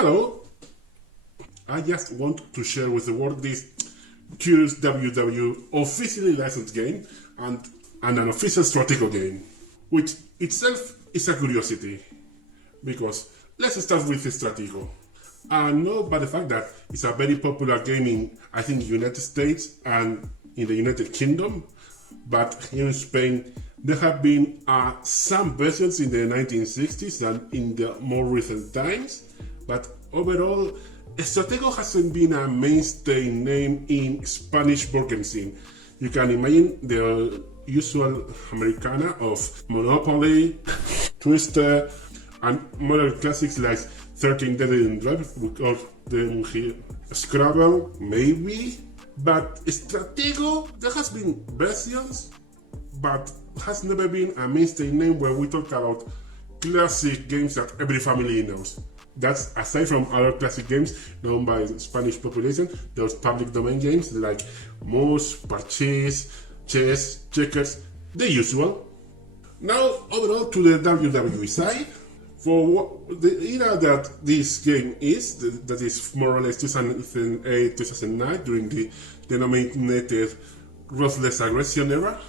Hello, I just want to share with the world this curious WWE officially licensed game and an official strategic game, which itself is a curiosity. Because let's start with the Stratego. I know by the fact that it's a very popular game in, I think, United States and in the United Kingdom, but here in Spain there have been some versions in the 1960s and in the more recent times, but overall, Stratego hasn't been a mainstay name in Spanish board game scene. You can imagine the usual Americana of Monopoly, Twister, and modern classics like 13 Deadly Drive, we call them here Scrabble, maybe. But Stratego, there has been versions, but has never been a mainstay name when we talk about classic games that every family knows. That's aside from other classic games known by the Spanish population, those public domain games like Moose, Parchís, chess, checkers, the usual. Now, overall to the WWE side, for the era that this game is, that is more or less 2008-2009, during the denominated ruthless aggression era.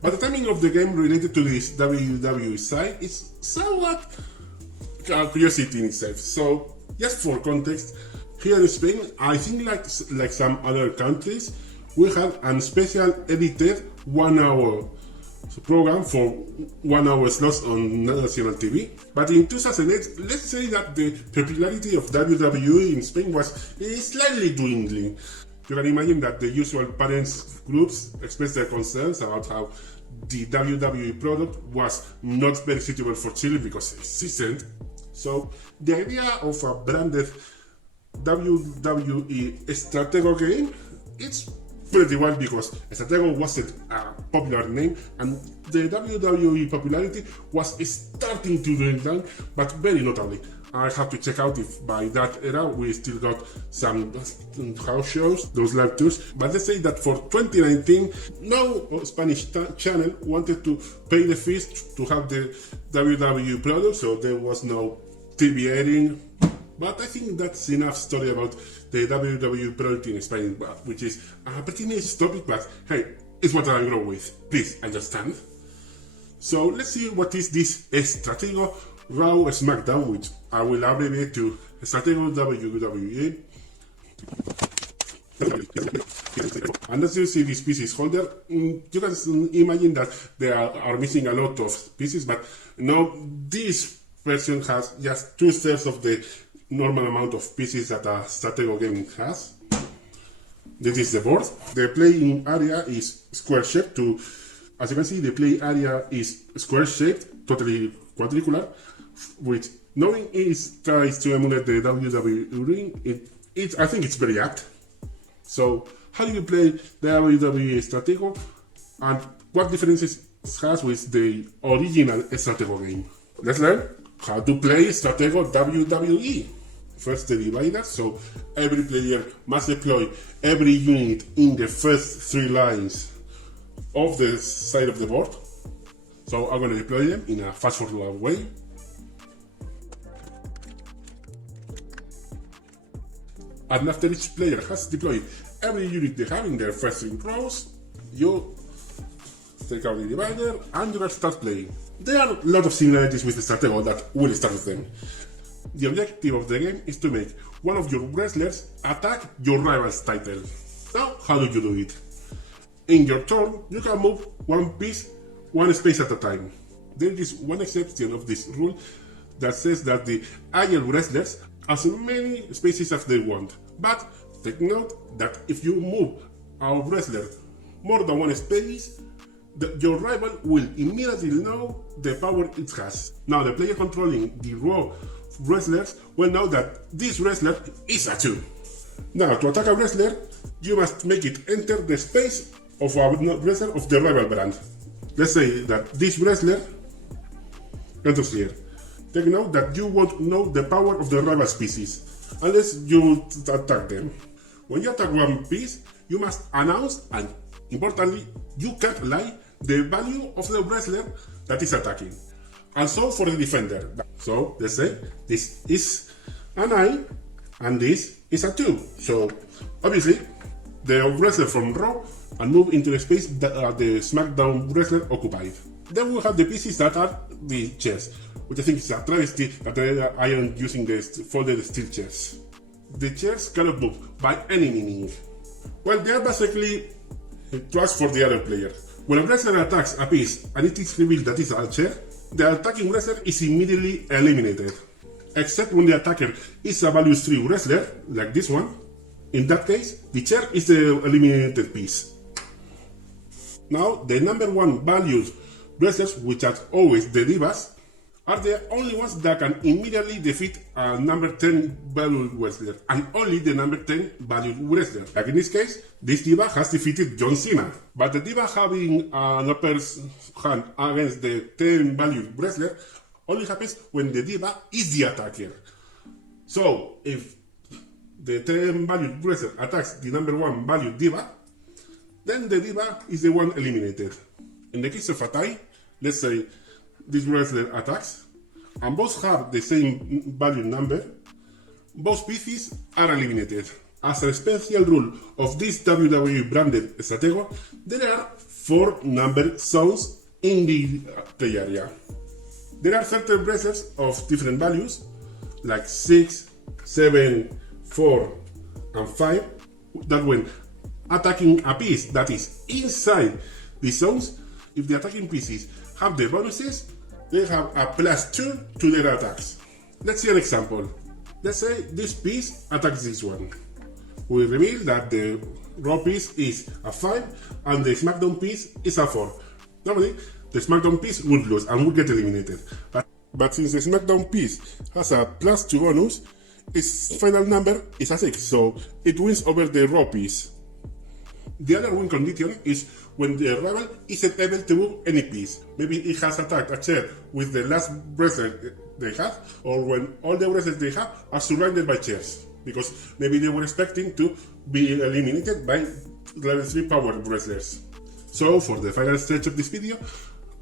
But the timing of the game related to this WWE side is somewhat a curiosity in itself. So, just for context, here in Spain, I think like some other countries, we have a special edited 1 hour program for 1 hour slots on national TV. But in 2008, let's say that the popularity of WWE in Spain was slightly dwindling. You can imagine that the usual parents groups expressed their concerns about how the WWE product was not very suitable for children because it isn't. So the idea of a branded WWE Stratego game, it's pretty wild because Stratego wasn't a popular name and the WWE popularity was starting to dwindle down, but very notably. I have to check out if by that era we still got some house shows, those live tours. But let's say that for 2019, no Spanish channel wanted to pay the fees to have the WWE product, so there was no TV airing. But I think that's enough story about the WWE product in Spain, which is a pretty nice topic, but hey, it's what I grow with. Please understand. So let's see what is this Stratego Raw SmackDown, which I will abbreviate to Stratego WWE. And as you see this pieces holder, you can imagine that there are missing a lot of pieces, but now this version has just 2/3 of the normal amount of pieces that a Stratego game has. This is the board. The playing area is square shaped. As you can see, the play area is square shaped, totally quadricular, which knowing it tries to emulate the WWE ring. I think it's very apt. So how do you play the WWE Stratego, and what differences it has with the original Stratego game? Let's learn how to play Stratego WWE. First, the divider, so every player must deploy every unit in the first 3 lines of the side of the board. So I'm going to deploy them in a fast forward way. And after each player has deployed every unit they have in their first 3 rows, you take out the divider and you can start playing. There are a lot of similarities with the Stratego that will start with them. The objective of the game is to make one of your wrestlers attack your rival's title. Now, how do you do it? In your turn, you can move one piece, one space at a time. There is one exception of this rule that says that the agile wrestlers have as many spaces as they want. But take note that if you move a wrestler more than one space, your rival will immediately know the power it has. Now the player controlling the raw wrestlers will know that this wrestler is a 2. Now to attack a wrestler, you must make it enter the space of a wrestler of the rival brand. Let's say that this wrestler enters here. Take note that you won't know the power of the rival species unless you attack them. When you attack one piece, you must announce, and importantly, you can't lie, the value of the wrestler that is attacking. And so for the defender. So let's say this is a 9, and this is a 2. So obviously the wrestler from Raw and move into the space that the SmackDown wrestler occupied. Then we have the pieces that are the chairs, which I think is a travesty that I am using the folded steel chairs. The chairs cannot move by any meaning. Well, they are basically trash for the other player. When a wrestler attacks a piece and it is revealed that it's a chair, the attacking wrestler is immediately eliminated. Except when the attacker is a value 3 wrestler, like this one. In that case, the chair is the eliminated piece. Now, the number 1 valued wrestlers, which are always the divas, are the only ones that can immediately defeat a number 10 valued wrestler, and only the number 10 valued wrestler. Like in this case, this diva has defeated John Cena, but the diva having an upper hand against the 10 valued wrestler only happens when the diva is the attacker. So, if the 10 valued wrestler attacks the number 1 valued diva, then the diva is the one eliminated. In the case of a tie, let's say this wrestler attacks, and both have the same value number, both pieces are eliminated. As a special rule of this WWE branded stratego, there are 4 number zones in the play area. There are certain wrestlers of different values, like 6, 7, 4, and 5, that when attacking a piece that is inside the zones, if the attacking pieces have the bonuses, they have a +2 to their attacks. Let's see an example. Let's say this piece attacks this one. We reveal that the Raw piece is a 5 and the SmackDown piece is a 4. Normally, the SmackDown piece would lose and would get eliminated. But since the SmackDown piece has a +2 bonus, its final number is a 6, so it wins over the Raw piece. The other win condition is when the rival isn't able to move any piece. Maybe it has attacked a chair with the last wrestler they have, or when all the wrestlers they have are surrounded by chairs, because maybe they were expecting to be eliminated by level 3 power wrestlers. So for the final stage of this video,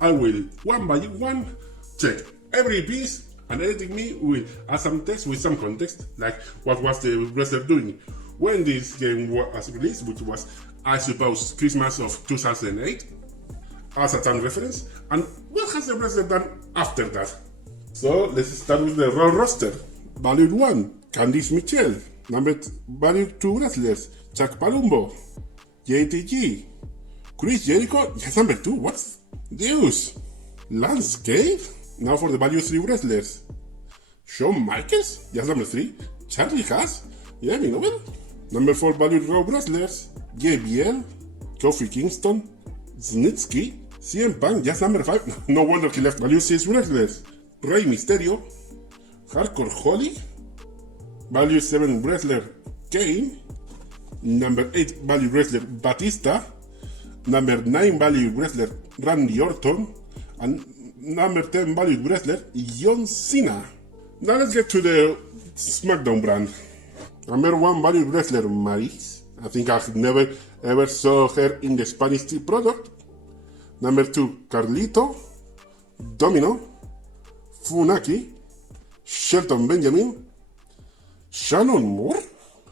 I will one by one check every piece, and editing me will add some text with some context, like what was the wrestler doing when this game was released, which was, I suppose, Christmas of 2008, as a time reference, and what has the wrestler done after that. So let's start with the Raw roster. Valued 1, Candice Michelle. Valued 2 wrestlers, Chuck Palumbo, JTG, Chris Jericho, yes, number 2, what's this? Lance Cave. Now for the value 3 wrestlers, Shawn Michaels, yes, number 3, Charlie Haas, yeah, me know it. Number 4 valued Raw wrestlers, JBL, Kofi Kingston, Snitsky, CM Punk, just number 5, no wonder he left. Value 6 wrestlers, Rey Mysterio, Hardcore Holly, value 7 wrestler, Kane, number 8 value wrestler, Batista, number 9 value wrestler, Randy Orton, and number 10 valued wrestler, John Cena. Now let's get to the SmackDown brand. Number 1 valued wrestler, Maryse. I think I've never ever saw her in the Spanish product. Number 2, Carlito, Domino, Funaki, Shelton Benjamin, Shannon Moore.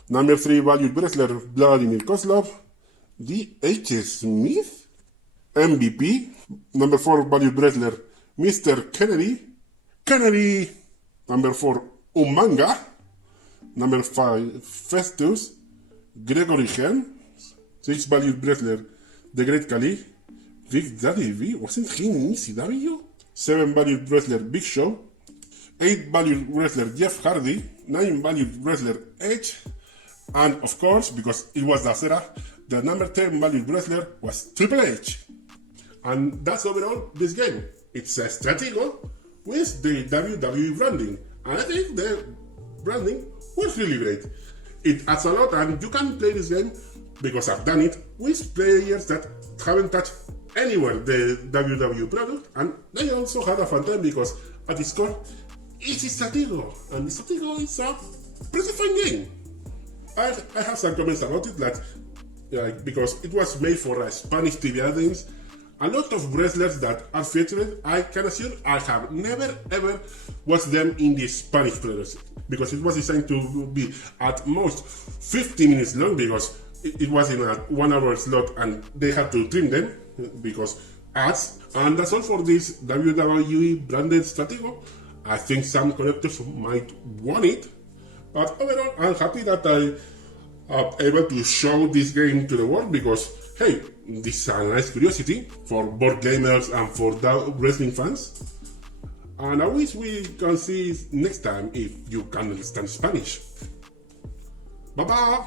Number 3 valued wrestler, Vladimir Kozlov, D.H. Smith, MVP. Number 4 valued wrestler, Mr. Kennedy. Number 4, Umanga. Number 5, Festus, Gregory Helms. 6 valued wrestler, The Great Khali, Big Daddy V, wasn't he in ECW? 7 valued wrestler, Big Show. 8 valued wrestler, Jeff Hardy. 9 valued wrestler, Edge. And of course, because it was that era, the number 10 valued wrestler was Triple H. And that's overall this game. It's a stratego with the WWE branding. And I think the branding was really great. It adds a lot, and you can play this game, because I've done it, with players that haven't touched anywhere the WWE product, and they also had a fun time, because at its core, it's a stratego, and stratego is a pretty fun game. I have some comments about it, that because it was made for a Spanish TV audience, A lot of wrestlers that are featured, I can assure I have never ever watched them in the Spanish playlist, because it was designed to be at most 50 minutes long, because it was in a 1 hour slot and they had to trim them because ads. And that's all for this WWE branded Stratego. I think some collectors might want it, but overall I'm happy that I am able to show this game to the world, because hey, this is a nice curiosity for board gamers and for wrestling fans. And I wish we can see next time if you can understand Spanish. Bye bye!